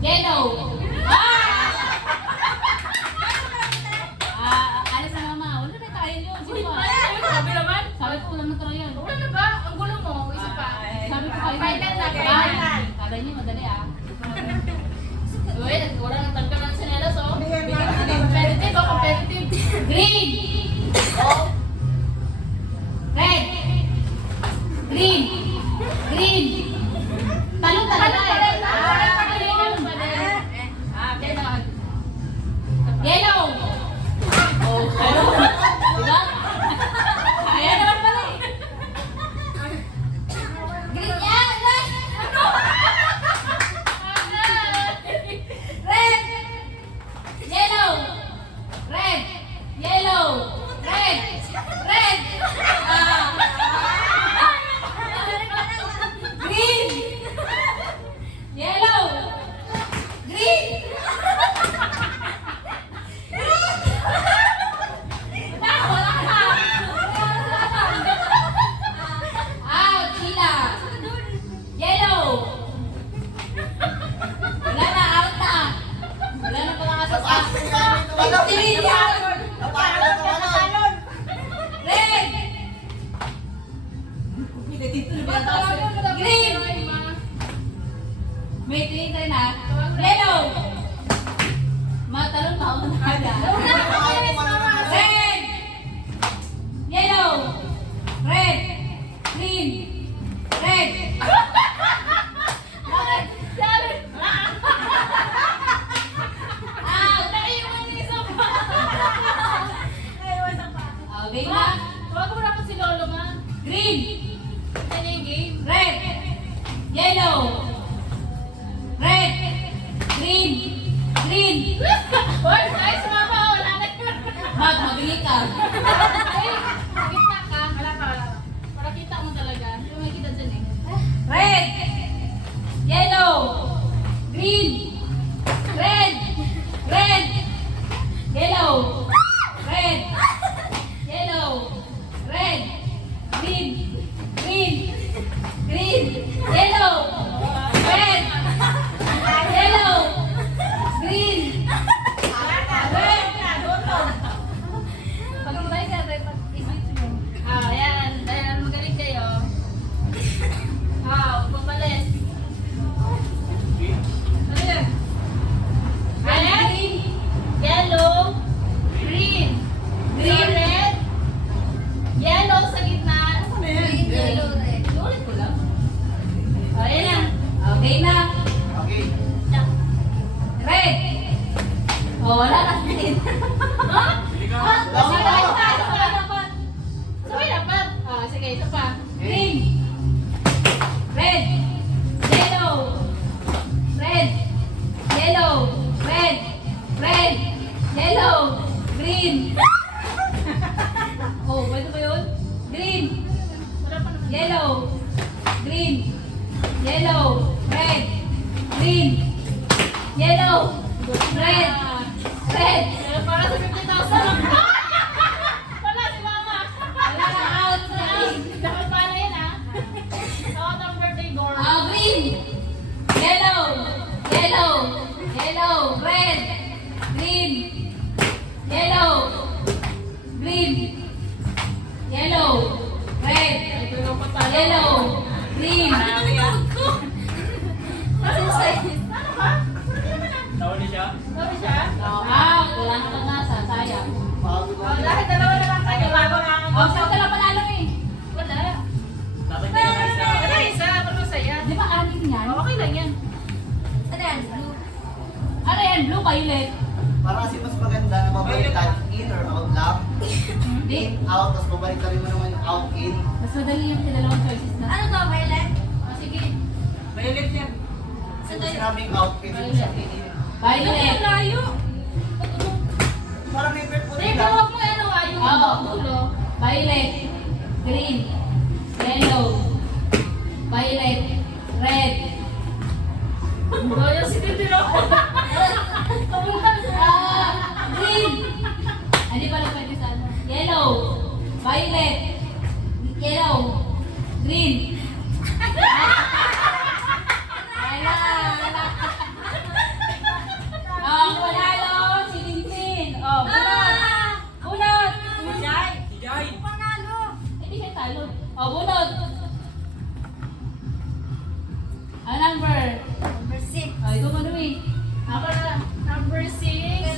Yellow. Alis na mama. Wala na tayo yun. Sige pa. Sabi naman. Sabi ko, wala na tayo yan. Wala na ba? Ang gulo mo. Isa pa. Sabi ko kayo. Final na. Final. Kala niyo, madali ah. Uy, wala nang tangka ng sinelas, oh. Competitive, oh, competitive. Green. Red. Green. Green. Talong talaga eh. Yellow. Oh, diba? Ayan naman pala eh. Green yan. Red. Yellow. Red. Yellow. Red. Red. Green. Yellow. Green. Out, Sheila. Yellow. Wala na, out na. Wala na pala kasasama. Green yan. Red. Green. May tingin tayo na. Yellow. Matalong mauna ka. Red. Yellow. Red. Green. Red. Okay na. Huwag mo dapat si Lolo nga. Green. Ano yung game? Red. Yellow. Red. Green. Green. Hoy, ay, sumama. Wala na yun. Mabili ka. Ay, kita ka. Wala ka. Para kita mo talaga. Hindi mo makikita dyan eh. Red. Yellow. Green. Red. Red. Yellow. Red. Yellow. Red. Green. Green. Green. Yellow. Red. Yellow. Green. Red. Pag-try ka, pag-isip mo. Ayan. Dahil magaling kayo. Pumalis. Ano yan? Red, yellow, green. Green, red, yellow sa gitna. Green, yellow, red. Ulit ko lang. Ayan na. Okay na. Red. Oh, wala na. Ha? Sabi dapat. Sige, ito pa. Green. Red. Yellow. Red. Yellow. Red. Red. Yellow. Green. Oh, pwede ba yun? Green. Wala pa naman. Yellow. Green. Yellow. Red. Green. Yellow. Red. Red. Para sa 50,000. Wala si Mama. Wala na, out. Dapat pala yun ah. Out ang birthday girl. Green. Yellow. Yellow. Yellow. Red. Green. Yellow. Green. Yellow. Red. Yellow. Green. Ano ba? Nauli siya? Sorry siya. Out. Wala na lang nasa. Sayang. Dahil dalawa na lang kayo. Bago lang. Saan ka lang panalo eh? Wala. Dapat ka naman isa. Wala isa. Pero saya. Di ba anim yan? Okay lang yan. Ano yan? Blue. Ano yan? Blue, violet. Para kasi mas maganda na babaliktad in or out lang. Hindi. In, out, tapos babaliktad rin mo naman yung out, in. Mas madali yung dalawang choices na. Ano to, Violet? Sige. Violet yan. So, sinabing out, in, yung sa in. Violet. Layo. Parang may bird po Hindi, nila. huwag mo ano yung Oo. dulo. Violet. Green. Yellow. Violet. Red. Goyo si Titino. Green. Hindi pala pwede sa ano. Yellow. Violet. Yellow. Green. Wala. Yay! Panalo. Hindi kayo talo. O, bunot. Ang number? Number 6. O, ikaw Manui. Ako na. Number 6.